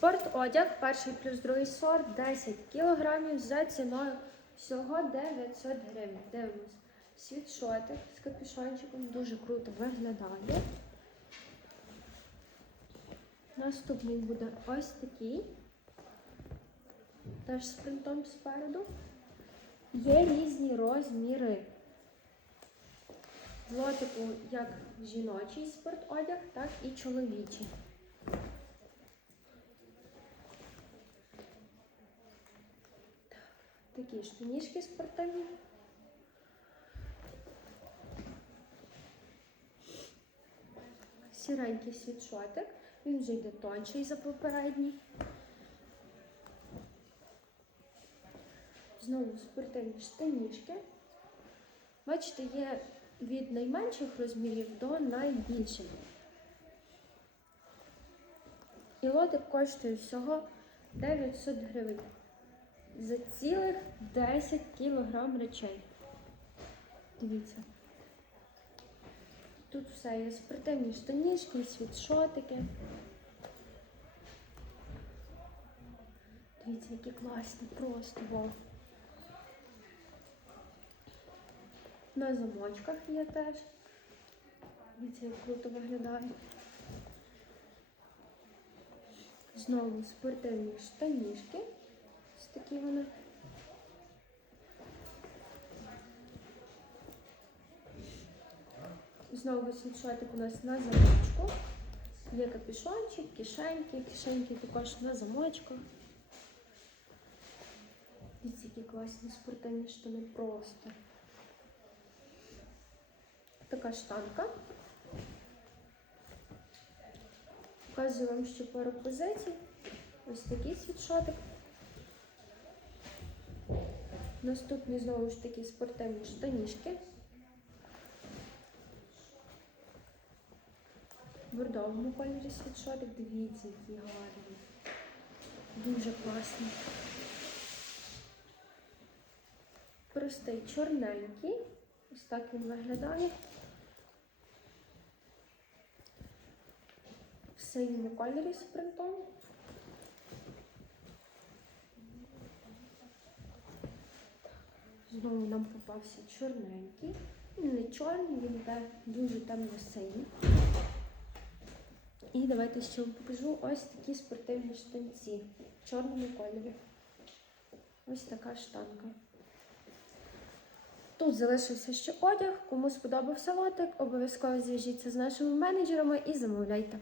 Спортодяг, перший плюс другий сорт, 10 кілограмів за ціною всього 900 гривень. Дивимось. Світшотик з капюшончиком дуже круто виглядає. Наступний буде ось такий. Теж з принтом спереду. Є різні розміри. Лотику як жіночий спортодяг, так і чоловічий. Такі штанішки спортивні. Сіренький світшотик. Він вже йде тонший за попередній. Знову спортивні штанішки. Бачите, є від найменших розмірів до найбільших. І лотик коштує всього 900 гривень за цілих 10 кілограм речей. Дивіться. Тут все є спортивні штанішки, світшотики. Дивіться, які класні, просто вау. На замочках є теж. Дивіться, як круто виглядає. Знову спортивні штанішки. Такі вони. Знову світшотик у нас на замочку. Є капюшончик, кишеньки, кишеньки також на замочку. Дивіться, які класні спортивні штани просто. Така штанка. Показую вам ще пару позицій. Ось такий світшотик. Наступні знову ж такі спортивні штанішки. В бордовому кольорі світшотик. Дивіться, які гарні. Дуже класні. Простий чорненький. Ось так він виглядає. В синьому кольорі з принтом. Знову нам попався чорненький. Він не чорний, він те- дуже темно-синій. І давайте ще вам покажу ось такі спортивні штанці в чорному кольорі. Ось така штанка. Тут залишився ще одяг. Кому сподобався лотик, обов'язково зв'яжіться з нашими менеджерами і замовляйте.